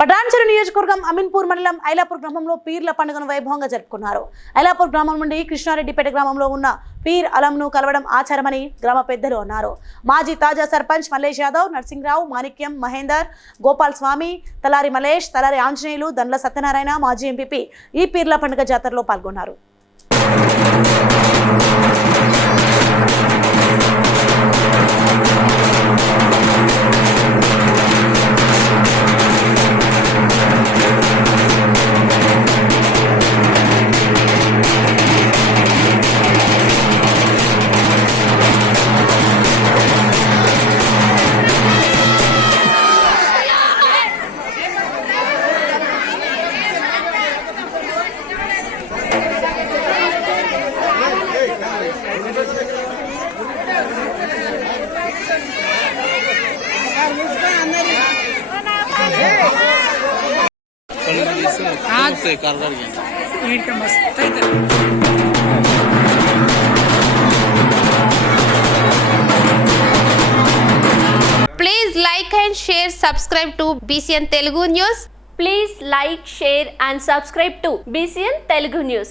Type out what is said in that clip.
పటాన్చెరు నియోజకవర్గం అమీన్పూర్ మండలం ఐలాపూర్ గ్రామంలో పీర్ల పండుగను వైభవంగా జరుపుకున్నారు. ఐలాపూర్ గ్రామం నుండి కృష్ణారెడ్డిపేట గ్రామంలో ఉన్న పీర్ అలంను కలవడం ఆచారమని గ్రామ పెద్దలు అన్నారు. మాజీ తాజా సర్పంచ్ మల్లేష్ యాదవ్, నర్సింగ్రావు, మాణిక్యం, మహేందర్, గోపాల్ స్వామి, తలారి మలేష్, తలారి ఆంజనేయులు, దండ్ల సత్యనారాయణ, మాజీ ఎంపీపీ ఈ పీర్ల పండుగ జాతరలో పాల్గొన్నారు. Please like and share, subscribe to BCN Telugu News. Please like, share and subscribe to BCN Telugu News.